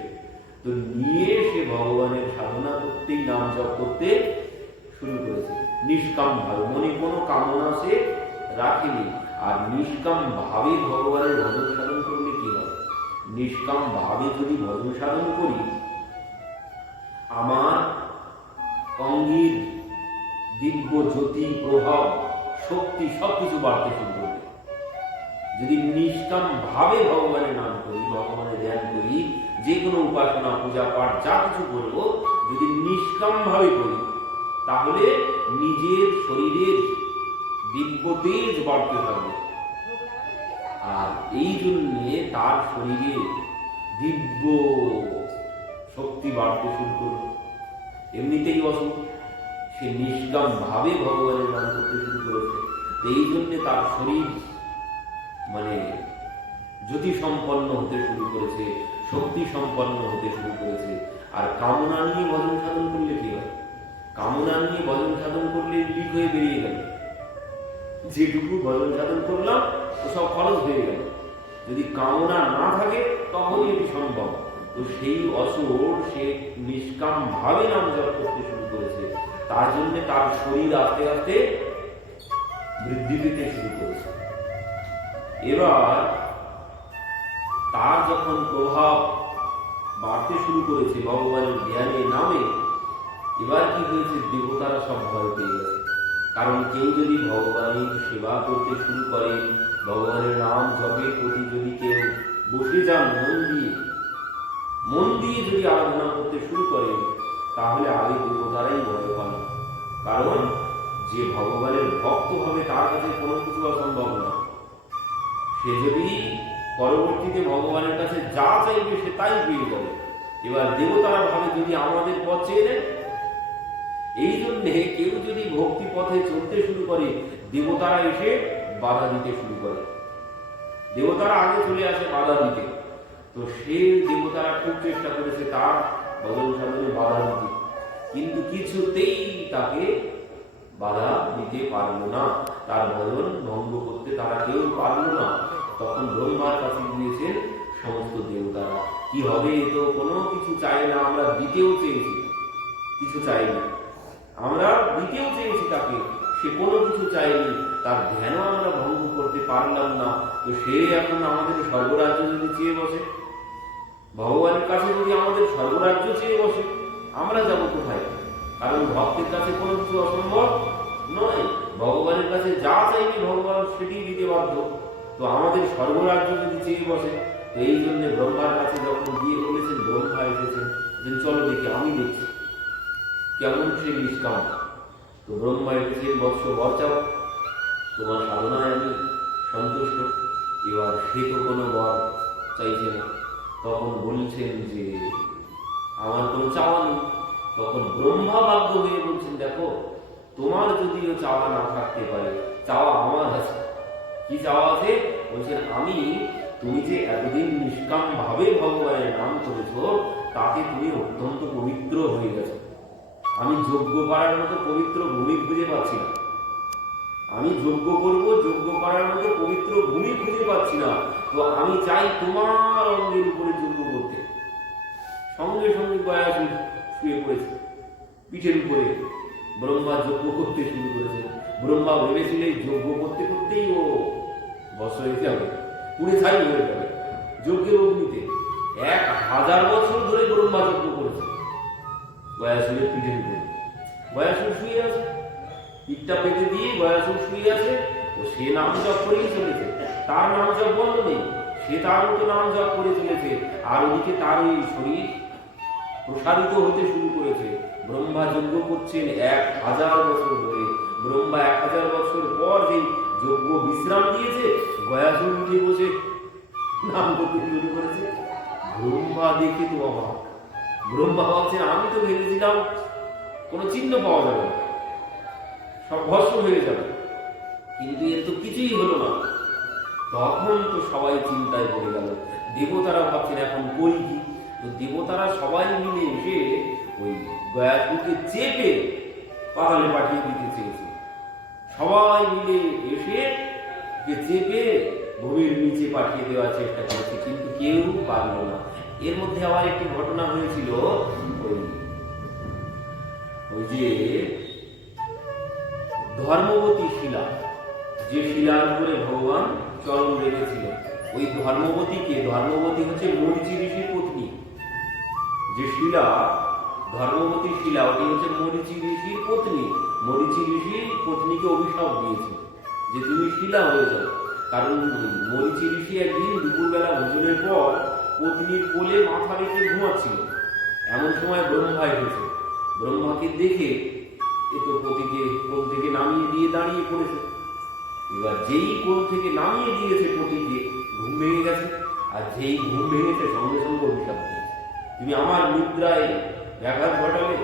তো নিয়ে সে ভগবানের সাধনা করতেই, নাম জপ করতে শুরু করেছে নিষ্কাম ভাবে, মনে কোনো কামনা সে রাখেনি। আর নিষ্কাম ভাবে ভগবানের ভজন সাধন করলে কি হয়? নিষ্কাম ভাবে যদি ভজন সাধন করি, আমার অঙ্গীর দিব্য জ্যোতি প্রভাব শক্তি সবকিছু বাড়তে শুরু করবে। যদি নিষ্কাম ভাবে ভগবানের নাম করি, ভগবানের ধ্যান করি, যে কোনো উপাসনা পূজা পাঠ যা কিছু করব যদি নিষ্কাম ভাবে করি, তাহলে নিজের শরীরের দিব্য তেজ বাড়তে থাকবে। আর এই জন্যে তার শরীরে দিব্য শক্তি বাড়তে শুরু করবে। এমনিতেই অসুখ, সে নিষ্কাম ভাবে ভগবানের নাম করতে শুরু করেছে। এই জন্যে তার শরীর মানে জ্যোতি সম্পন্ন হতে শুরু করেছে, শক্তি সম্পন্ন হতে শুরু করেছে। আর কামনা নিয়ে ভজন সাধন করলে কি হয়? কামনা নিয়ে ভজন সাধন করলে লিক হয়ে বেরিয়ে গেল, যেটুকু ভজন সাধন করলাম ও সব খরচ হয়ে গেল। যদি কামনা না থাকে তখনই এটি সম্ভব। তো সেই অসুর সে নিষ্কাম ভাবে নাম জপ করতে শুরু করেছে, তার জন্য তার শরীর আস্তে আস্তে বৃদ্ধি পেতে শুরু করেছে। এবার তার যখন প্রভাব বাড়তে শুরু করেছে ভগবানের জ্ঞানে নামে, এবার কি হয়েছে, দেবতারা সব ভয় পেয়ে গেছে। কারণ কেউ যদি ভগবানের সেবা করতে শুরু করে, ভগবানের নাম জপের প্রতি যদি কেউ বসে যান মন দিয়ে যদি আরাধনা করতে শুরু করে, তাহলে আগে দেবতারাই ভয় পান। কারণ যে ভগবানের ভক্ত হবে তার কাছে কোনো কিছু অসম্ভব না। সে যদি পরবর্তীতে ভগবানের কাছে যা চাইবে সে তাই পেয়ে যাবে। এবার দেবতারা ভাবে যদি আমাদের পথ চেয়ে নেয়, এই জন্যে কেউ যদি ভক্তি পথে চলতে শুরু করে, দেবতারা এসে বাধা দিতে শুরু করে। দেবতারা আগে চলে আসে বাধা দিতে। তো সে দেবতারা খুব চেষ্টা করেছে তার ভজন সাধনে বাধা দিতে, কিন্তু কিছুতেই তাকে বাধা দিতে পারলো না, তার ভজন ভঙ্গ করতে তারা কেউ পারলো না। তখন ব্রহ্মার কাছে গিয়েছেন সমস্ত দেবতারা, কি হবে, এ তো কোনো কিছু চায় না, আমরা দিতেও চেয়েছি, কিছু চাইনি, আমরা দিতেও চেয়েছি তাকে, সে কোনো কিছু চাইনি, তার ধ্যানও আমরা ভঙ্গ করতে পারলাম না। তো সে এখন আমাদের স্বর্গরাজ্য যদি চেয়ে বসে, ভগবানের কাছে যদি আমাদের স্বর্গরাজ্য চেয়ে বসে, আমরা যাব কোথায়? কারণ ভক্তের কাছে কোনো কিছু অসম্ভব নয়, ভগবানের কাছে যা চাইবে ভগবান সেটি দিতে বাধ্য। তো আমাদের স্বর্গরাজ্য যদি চেয়ে বসে, তো এই জন্য ব্রহ্মার কাছে যখন গিয়ে বলেছেন, ব্রহ্মা এসেছেন যে চলো দেখি, আমি দেখছি কেমন সে নিষ্কাম। তো ব্রহ্মা এসেছেন, বৎস বর চাও, তোমার সাধনায় আমি সন্তুষ্ট। এবার সে তো কোনো বর চাইছে না, তখন বলছেন যে আমার কোনো চাওয়া নেই। তখন ব্রহ্মা বাধ্য হয়ে বলছেন, দেখো তোমার যদিও চাওয়া না থাকতে পারে, চাওয়া আমার আছে। কি চাওয়া আছে? বলছেন, আমি, তুমি যে এতদিন নিষ্কাম ভাবে ভগবানের নাম করেছ, তাতে তুমি অত্যন্ত পবিত্র হয়ে গেছো। আমি যজ্ঞ করার মতো পবিত্র ভূমি খুঁজে পাচ্ছি না, আমি যজ্ঞ করব, যজ্ঞ করার মতো পবিত্র ভূমি খুঁজে পাচ্ছি না। তো আমি চাই তোমার অঙ্গের উপরে যজ্ঞ করতে। সঙ্গে সঙ্গে গয়াসুর শুয়ে পড়েছে পিঠের উপরে, ব্রহ্মা যজ্ঞ করতে শুরু করেছে। ব্রহ্মা ভেবেছিলেন যজ্ঞ করতে করতেই ও বশ হয়ে যাবে, পুড়ে ছাই হয়ে যাবে যজ্ঞের অগ্নিতে। 1000 বছর ধরে ব্রহ্মা যজ্ঞ করেছে গয়াসুরের পিঠের উপরে। গয়াসুর শুয়ে আছে, পিঠটা পেতে দিয়ে গয়াসুর শুয়ে আছে, ও সে নাম জপ করেই চলেছে, তার নাম জপ বন্ধ নেই, সে তার মতো নাম জপ করে চলেছে। আর ওদিকে তার ওই শরীর প্রসারিত হতে শুরু করেছে। ব্রহ্মা যজ্ঞ করছেন 1000 বছর ধরে। ব্রহ্মা 1000 বছর পর যে যজ্ঞ বিশ্রাম দিয়েছে, গয়াসুর উঠে বসে নাম করতে শুরু করেছে। ব্রহ্মা দেখে তো অবাক। ব্রহ্মা ভাবছেন, আমি তো ভেবেছিলাম কোনো চিহ্ন পাওয়া যাবে না, সব ভস্ম হয়ে যাবে, কিন্তু এর তো কিছুই হলো না। তখন তো সবাই চিন্তায় পড়ে গেল। দেবতারা ভাবছেন এখন করি কি? তো দেবতারা সবাই মিলে এসে ওই গয়াসুরকে চেপে পাতালে পাঠিয়ে দিতে চেয়েছে। সবাই মিলে এসে চেপে ভূমির নিচে পাঠিয়ে দেওয়ার চেষ্টা করেছে, কিন্তু কেউ পারল না। এর মধ্যে আবার একটি ঘটনা হয়েছিল, ওই যে ধর্মবতী শিলা, যে শিলার উপরে ভগবান চরণ রেখেছিল, ওই ধর্মবতী হচ্ছে মরিচি ঋষির পত্নী। যে শিলা, ধর্মবতী শিলা, ওটি হচ্ছে মরিচি ঋষির পত্নী। মরিচি ঋষির পত্নীকে অভিশাপ দিয়েছে যে তুমি শিলা হয়ে যাও। কারণ মরিচি ঋষি একদিন দুপুরবেলা ভোজনের পর পত্নীর কোলে মাথা রেখে ঘুমাচ্ছিল। এমন সময় ব্রহ্মা এসেছে। ব্রহ্মাকে দেখে এ তো পতিকে কোল থেকে নামিয়ে দিয়ে দাঁড়িয়ে পড়েছে। এবার যেই কোল থেকে নামিয়ে দিয়েছে পতিকে, ঘুম ভেঙে গেছে। আর যেই ঘুম ভেঙেছে, সঙ্গে সঙ্গে অভিশাপ দিয়েছে, তুমি আমার নিদ্রায় ব্যাঘাত ঘটালে।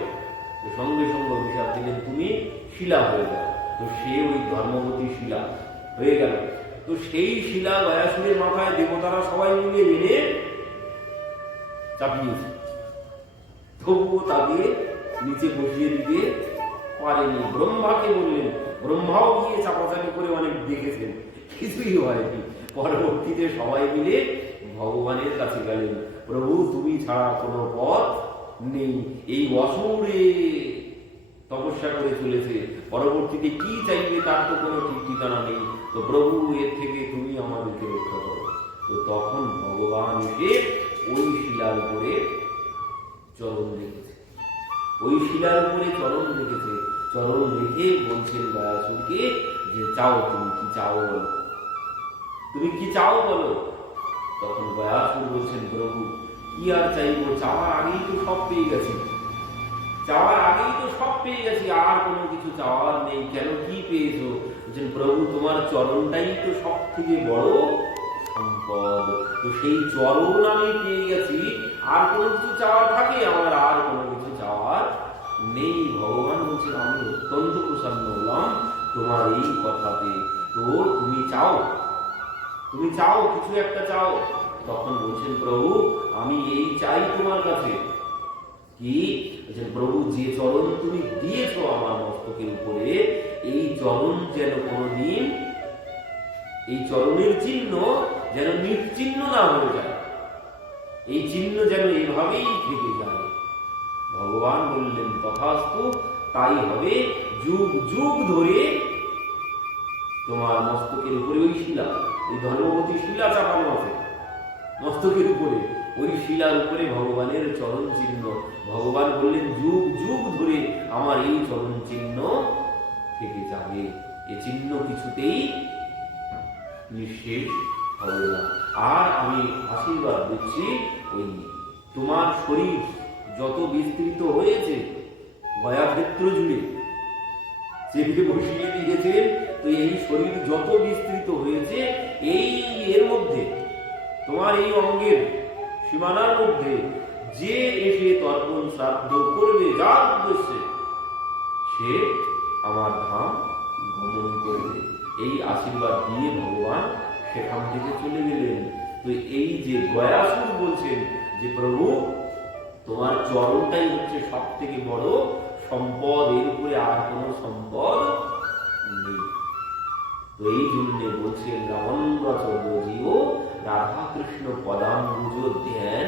তো সঙ্গে সঙ্গে অভিশাপ দিলেন, তুমি শিলা হয়ে যাও। তো সে ওই ধর্মবতী শিলা হয়ে গেল। তো সেই শিলা গয়াসুরের মাথায় দেবতারা সবাই মিলে এনে চাপিয়েছে, তবুও তাকে নিচে বসিয়ে দিতে পারেনি। ব্রহ্মাকে বললেন, ব্রহ্মাও গিয়ে চাপাচাপি করে অনেক দেখেছেন, কিছুই হয়নি। পরবর্তীতে সবাই মিলে ভগবানের কাছে গেলেন, প্রভু তুমি ছাড়া কোনো পথ নেই। এই অসুরে তপস্যা করে চলেছে, পরবর্তীতে কি চাইবে তার তো কোনো ঠিক ঠিকানা নেই, তো প্রভু এর থেকে তুমি আমাদেরকে রক্ষা করো। তো তখন ভগবান এসে ওই শিলার উপরে চরণ রেখেছে, ওই শিলার উপরে চরণ রেখেছে। চরণ রেখে বলছেন গয়াসুরকে যে চাও, তুমি কি চাও বলো, তুমি কি চাও বলো। তখন গয়াসুর বলছেন, প্রভু কি আর চাইবো, চাওয়ার আগেই তো সব পেয়ে গেছি, চাওয়ার আগেই তো সব পেয়ে গেছি, আর কোনো কিছু চাওয়ার নেই। কেন, কি পেয়েছো? বলছেন, প্রভু তোমার চরণটাই তো সব থেকে বড় সম্পদ, তো সেই চরণ আমি পেয়ে গেছি, আর কোনো কিছু চাওয়ার থাকে আমার, আর কোনো কিছু চাওয়ার নেই। ভগবান বলছেন, আমি অত্যন্ত প্রসন্ন হলাম তোমার এই কথাতে, তো তুমি চাও, তুমি চাও, কিছু একটা চাও। তখন বলছেন, প্রভু আমি এই চাই তোমার কাছে কি, প্রভু যে চরণ তুমি দিয়েছো আমার মস্তকের উপরে, এই চরণ যেন কোনদিন, এই চরণের চিহ্ন যেন নিশ্চিহ্ন না হয়ে যায়, এই চিহ্ন যেন এভাবেই থেকে যায়। ভগবান বললেন, তথাস্তু, তাই হবে। যুগ যুগ ধরে তোমার মস্তকের উপরে ওই শিলা, ওই ধর্মবতী শিলা চাপানো আছে মস্তকের উপরে, ওই শিলার উপরে ভগবানের চরণ চিহ্ন। ভগবান বললেন, যুগ যুগ ধরে আমার এই চরণ চিহ্ন থেকে যাবে, এ চিহ্ন কিছুতেই নিঃশেষ হবে না। আর আমি আশীর্বাদ দিচ্ছি, ওই তোমার শরীর যত বিস্তৃত হয়েছে গয়া ক্ষেত্র জুড়ে, যেদিকে বসিয়ে দিয়েছেন, তো এই শরীর যত বিস্তৃত হয়েছে, এই এর মধ্যে তোমার এই অঙ্গের সীমানার মধ্যে যে এসে তর্পণ শ্রাদ্ধ করবে যার উদ্দেশ্যে, সে আমার ধাম গমন করবে। এই আশীর্বাদ দিয়ে ভগবান সেখান থেকে চলে গেলেন। তো এই যে গয়াসুর বলছেন যে প্রভু তোমার চরণটাই হচ্ছে সব থেকে বড় সম্পদ, এর উপরে আর কোনো সম্পদ নেই। তো এই জন্য বলছেন, রামন্দ্রচর্যজিও রাধা কৃষ্ণ পদাম্বুজ ধ্যান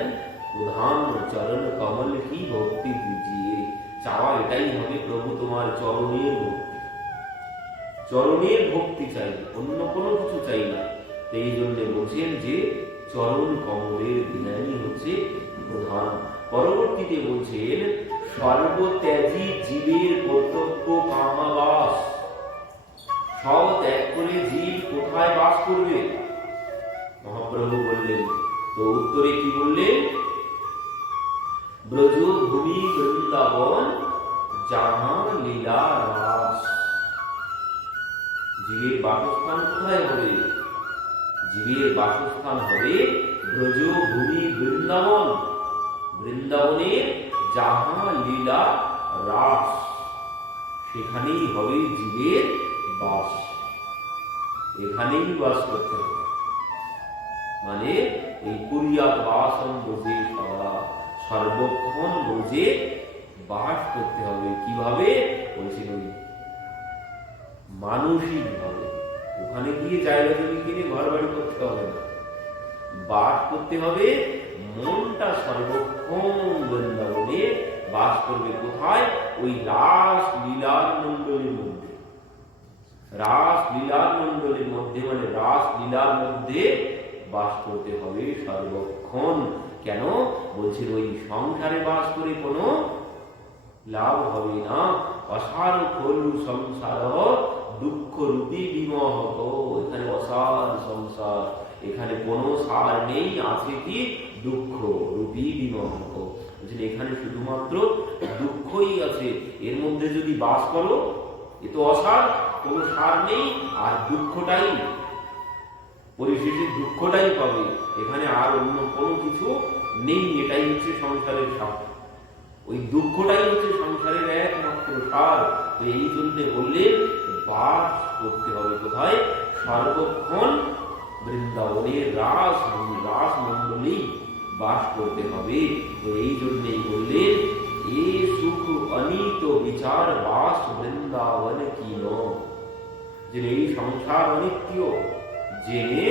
প্রধান চরণ কমল কি ভক্তি বুঝিয়ে। চাওয়া এটাই হবে, প্রভু তোমার চরণের ভক্তি, চরণের ভক্তি চাই, অন্য কোনো কিছু চাই না। এই জন্য বলছেন যে চরণ কমলের ধ্যানই হচ্ছে প্রধান। পরবর্তীতে বলছেন, সর্বত্যাগী জীবের কর্তব্য কামাবাস। সব ত্যাগ করে জীব কোথায় বাস করবে? মহাপ্রভু বললেন, তো উত্তরে কি বললেন? ব্রজ ভূমি বৃন্দাবন যাহা লীলা রাস। জীবের বাসস্থান কোথায় হবে? জীবের বাসস্থান হবে ব্রজ ভূমি বৃন্দাবন, বৃন্দাবনের যাহা লীলা রাস, সেখানেই হবে জীবের বাস, এখানেই বাস করতে হবে। মানে এই কুরিয়াত বাসন ব্রজে সদা, সর্বক্ষণ ব্রজে বাস করতে হবে। কিভাবে? বলছেন ওই মানসিক ভাবে, ওখানে গিয়ে জায়গা জমি কিনে ঘর বাড়ি করতে হবে না, বাস করতে হবে। মনটা সর্বক্ষণ বৃন্দাবনে বাস করবে। কোথায়? ওই রাস লীলার মন্ডলীর মধ্যে, রাস লীলার মন্ডলীর মধ্যে, মানে রাস লীলার মধ্যে বাস করতে হবে সর্বক্ষণ। কেন? বলছে ওই সংসারে বাস করে কোনো লাভ হবে না। অসার খলু সংসার দুঃখ রূপী বিমোহক। এখানে অসার সংসার, এখানে কোনো সার নেই, আছে কি? দুঃখ রূপী বিমোহক। এখানে শুধুমাত্র দুঃখই আছে। এর মধ্যে যদি বাস করো, এ তো অসার, কোনো সার নেই, আর দুঃখটাই, পরিশেষে দুঃখটাই পাবে। এখানে আর অন্য কোনো কিছু নেই। এটাই হচ্ছে সংসারের সার, ওই দুঃখটাই হচ্ছে সংসারের একমাত্র সার। তো এই জন্য বললেন বাস করতে হবে কোথায়? সর্বক্ষণ বৃন্দাবনের রাস মন্ডলী বাস করতে হবে। তো এই জন্যই বললেন, এ সুখ অনিত বিচার বাস বৃন্দাবন কিন। যে এই সংসার অনিত্য জেনে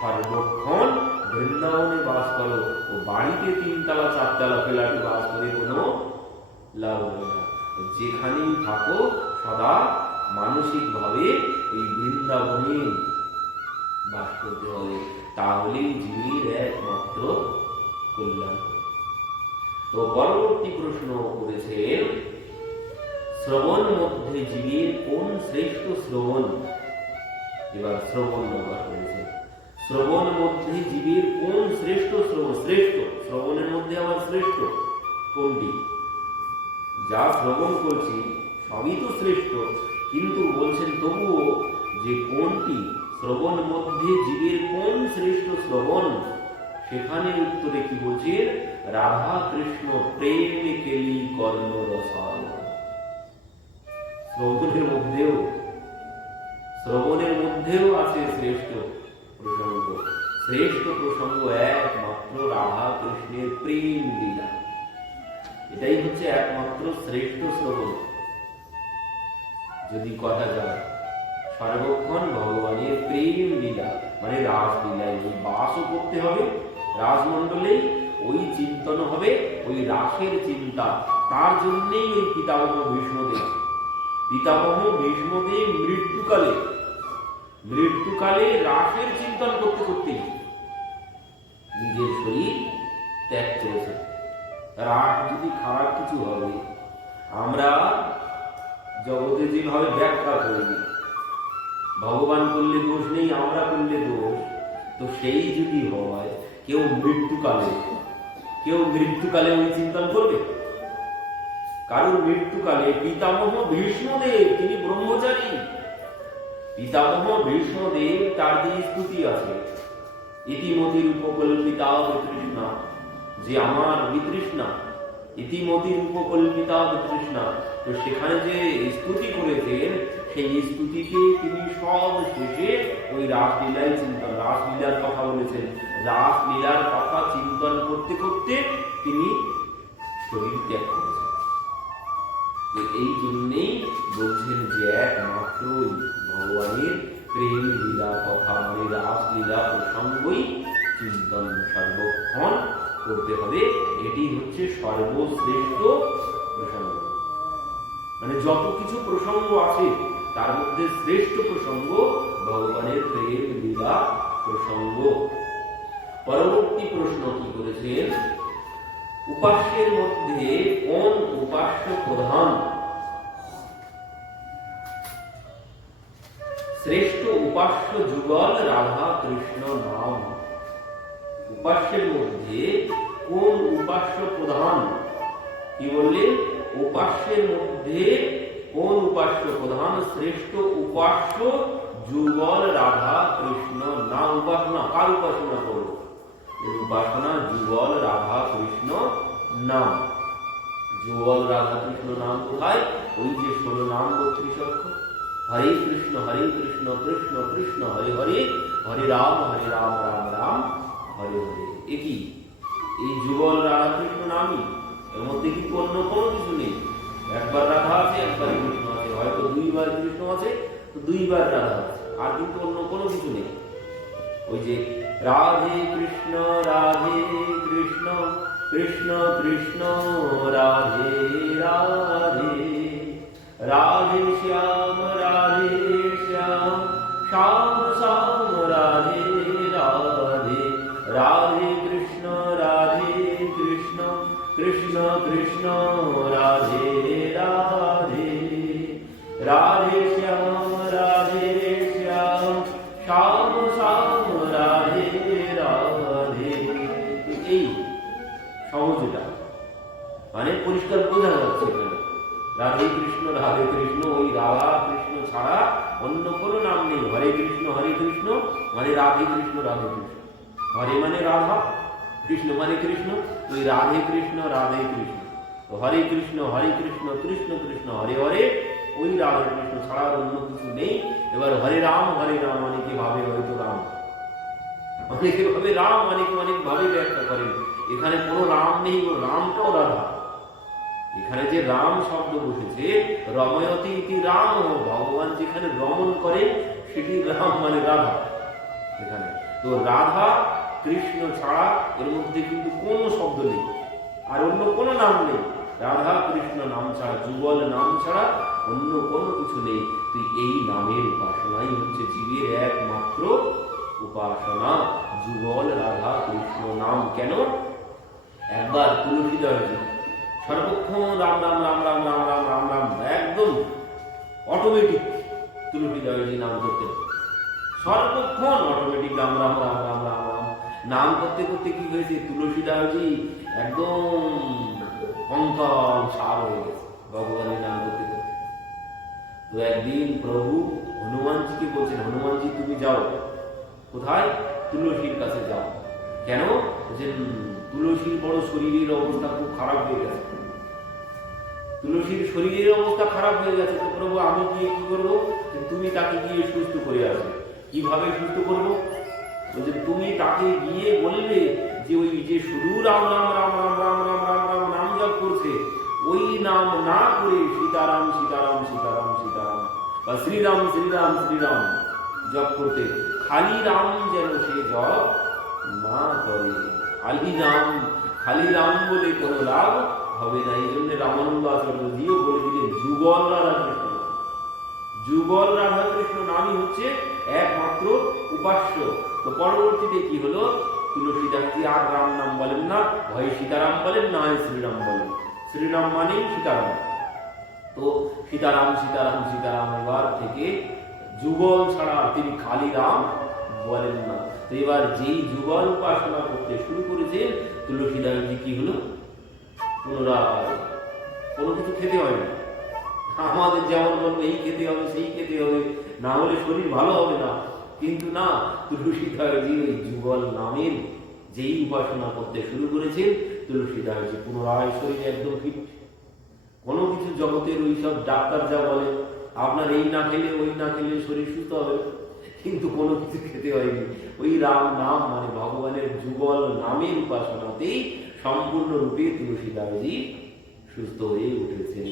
সর্বক্ষণ বৃন্দাবনে বাস করো, ও বাড়িতে 3 তলা 4 তলা ফ্ল্যাটে বাস করে কোনো লাভ হবে না। যেখানেই থাকো সদা মানসিকভাবে ওই বৃন্দাবনে বাস করতে হবে, তাহলেই জীবের একমাত্র কল্যাণ। তো পরবর্তী প্রশ্ন করেছেন, শ্রবণ মধ্যে জীবের কোন শ্রেষ্ঠ শ্রবণ? এবার শ্রবণ ব্যবহার করেছে। শ্রবণ মধ্যে জীবের কোন শ্রেষ্ঠ শ্রবণ? শ্রেষ্ঠ শ্রবণের মধ্যে আবার শ্রেষ্ঠ কোনটি? যা শ্রবণ করছি সবই তো শ্রেষ্ঠ, কিন্তু বলছেন তবুও যে কোনটি শ্রবণ মধ্যে জীবের কোন শ্রেষ্ঠ শ্রবণ, সেখানে উত্তরে কি বলছেন? রাধা কৃষ্ণ প্রেম কেলি কর্ণ রসায়ন। শ্রবণের মধ্যেও আছে শ্রেষ্ঠ প্রসঙ্গ। শ্রেষ্ঠ প্রসঙ্গ একমাত্র রাধা কৃষ্ণের প্রেম লীলা, এটাই হচ্ছে একমাত্র শ্রেষ্ঠ শ্রবণ। যদি কথা যায় সর্বক্ষণ ভগবানের প্রেম লীলা মানে রাসলীলায় ওই বাসও করতে হবে, রাজমণ্ডলেই ওই চিন্তন হবে, ওই রাসের চিন্তা। তার জন্যেই ওই পিতামহ ভীষ্মদেব মৃত্যুকালে রাসের চিন্তন করতে করতে নিজের শরীর ত্যাগ করেছে। রাস যদি খারাপ কিছু হবে, আমরা জগতে যেভাবে ব্যাখ্যা করি, ভগবান করলে দোষ নেই, আমরা করলে দোষ, তো সেই যদি হয় কেউ মৃত্যুকালে ওই চিন্তন করবে? কারণ মৃত্যুকালে পিতামহ ভীষ্মদেব তিনি ব্রহ্মচারী, পিতামহ ভীষ্মদেব তার যে স্তুতি আছে, ইতিমতির উপকল্পিতা বিতৃষ্ণা, যে আমার বিতৃষ্ণা, ইতিমতির উপকল্পিতা বিতৃষ্ণা, তো সেখানে যে স্তুতি করেছেন সেই স্তুতিকে তিনি সব শেষে ওই রাসলীলায় চিন্তন, রাসলীলার কথা বলেছেন। রাসলীলার কথা চিন্তন করতে করতে তিনি শরীর ত্যাগ করেছেন। এই জন্যেই বলছেন যে একমাত্র ভগবানের প্রেম লীলা কথা মানে রাসলীলা প্রসঙ্গই চিন্তন সর্বক্ষণ করতে হবে। এটি হচ্ছে সর্বশ্রেষ্ঠ প্রসঙ্গ। মানে যত কিছু প্রসঙ্গ আছে তার মধ্যে শ্রেষ্ঠ প্রসঙ্গ ভগবানের প্রেম লীলা প্রসঙ্গ। পরবর্তী প্রশ্ন কি করেছেন? উপাস্যের মধ্যে কোন উপাস্য প্রধান? শ্রেষ্ঠ উপাস্য যুগল রাধা কৃষ্ণ নাম। উপাস্যের মধ্যে কোন উপাস্য প্রধান? কি বললেন? উপাস্যের মধ্যে কোন উপাস্য প্রধান? শ্রেষ্ঠ উপাস্য যুগল রাধা কৃষ্ণ নাম। উপাসনা কার উপাসনা করো? উপাসনা যুগল রাধা কৃষ্ণ নাম। যুগল রাধা কৃষ্ণ নাম কোথায়? ওই যে 16 নাম 32 অক্ষর। হরে কৃষ্ণ কৃষ্ণ কৃষ্ণ হরে হরে, হরে রাম রাম রাম হরে হরে। একই এই যুগল রাধা কৃষ্ণ নামই, এর মধ্যে কিন্তু অন্য কোনো কিছু নেই। একবার রাধা আছে, একবার কৃষ্ণ আছে, হয়তো 2বার কৃষ্ণ আছে তো 2বার রাধা আছে, আর কিন্তু অন্য কোনো কিছু নেই। ওই যে রাধে কৃষ্ণ কৃষ্ণ কৃষ্ণ রাধে রাধে, রাধে শ্যাম শ্যাম শ্যাম রাধে রাধে, রাধে কৃষ্ণ কৃষ্ণ কৃষ্ণ রাধে রাধে, রাধে শ্যাম শ্যাম শ্যাম রাধে রাধে। এই সহজটা মানে পরিষ্কার বোঝা যাচ্ছে এখানে রাধে কৃষ্ণ ওই রাধা কৃষ্ণ ছাড়া অন্য কোনো নাম নেই। হরে কৃষ্ণ মানে রাধে কৃষ্ণ। হরে মানে রাধা, কৃষ্ণ মানে কৃষ্ণ, ওই রাধে কৃষ্ণ। তো হরে কৃষ্ণ কৃষ্ণ কৃষ্ণ হরে হরে, ওই রাধে কৃষ্ণ ছাড়া অন্য কিছু নেই। এবার হরে রাম অনেকে ভাবে হয়তো রাম, অনেকে ভাবে রাম, অনেক ভাবে ব্যাখ্যা করেন। এখানে কোনো রাম নেই, ও রামটাও রাধা। এখানে যে রাম শব্দ বসেছে, রময়তি ইতি রাম, ভগবান যেখানে রমণ করেন সেটি রাম মানে রাধা। এখানে তো রাধা কৃষ্ণ ছাড়া এর মধ্যে কিন্তু কোনো শব্দ নেই, আর অন্য কোনো নাম নেই। রাধা কৃষ্ণ নাম ছাড়া, যুগল নাম ছাড়া অন্য কোনো কিছু নেই। তুই এই নামের উপাসনাই হচ্ছে জীবের একমাত্র উপাসনা, যুগল রাধা কৃষ্ণ নাম। কেন? একবার তুলসীদাসজি সর্বক্ষণ রাম রাম রাম রাম রাম রাম রাম রাম, একদম অটোমেটিক তুলসীদাসজি নাম করতেন, সর্বক্ষণ অটোমেটিক রাম রাম রাম রাম রাম রাম নাম করতে করতে কি হয়েছে, তুলসীদাসজি একদম কঙ্কাল সার হয়ে গেছে ভগবানের নাম করতে করতে। তো একদিন প্রভু হনুমানজিকে বলছেন, হনুমানজি তুমি যাও কোথায়? তুলসীর কাছে যাও। কেন? যে তুলসীর বড় শরীরের অবস্থা খুব খারাপ হয়ে গেছে, তুলসীর শরীরের অবস্থা খারাপ হয়ে গেছে। তো প্রভু আমি গিয়ে কি করবো? তুমি তাকে গিয়ে সুস্থ করে আসবে। কিভাবে সুস্থ করবো? বলছে তুমি তাকে গিয়ে বলবে যে ওই যে শুধু রাম রাম রাম রাম রাম রাম রাম রাম নাম জপ করছে, ওই নাম না করে সীতারাম সীতারাম সীতারাম সীতারাম বা শ্রীরাম শ্রীরাম শ্রীরাম জপ করতে, খালি রাম যেন সে জপ না করে। খালি রাম বলে কোনো লাভ হবে না। এই জন্য রামানন্দ আচার্যজিও বলেছিলেন যুগল রাধাকৃষ্ণ নাম। যুগল রাধাকৃষ্ণ নামই হচ্ছে একমাত্র উপাস্য। তো পরবর্তীতে কি হলো, তুলসীদাসজি আর রাম নাম বলেন না, হয় সীতারাম বলেন, না হয় শ্রীরাম বলেন। শ্রীরাম মানেই সীতারাম। তো সীতারাম সীতারাম সীতারাম এবার থেকে যুগল ছাড়া তিনি খালি রাম বলেন না। তো এবার যেই যুগল উপাসনা করতে শুরু করেছে তুলসীদাসজি, কি হলো, পুনরায় কোনো কিছু খেতে হয় না। আমাদের যেমন বলবো এই খেতে হবে সেই খেতে হবে, না হলে শরীর ভালো হবে না, কিন্তু না, তুলসীদাসজি ওই যুগল নামের যেই উপাসনা করতে শুরু করেছেন, তুলসীদাসজি পুনরায় শরীর একদম ফিট। কোনো কিছু জগতের ওই সব ডাক্তার যা বলে আপনার এই না খেলে ওই না খেলে শরীর সুস্থ হবে, কিন্তু কোনো কিছু খেতে হয়নি। ওই রাম নাম মানে ভগবানের যুগল নামের উপাসনাতেই সম্পূর্ণরূপে তুলসীদাসজি সুস্থ হয়ে উঠেছেন।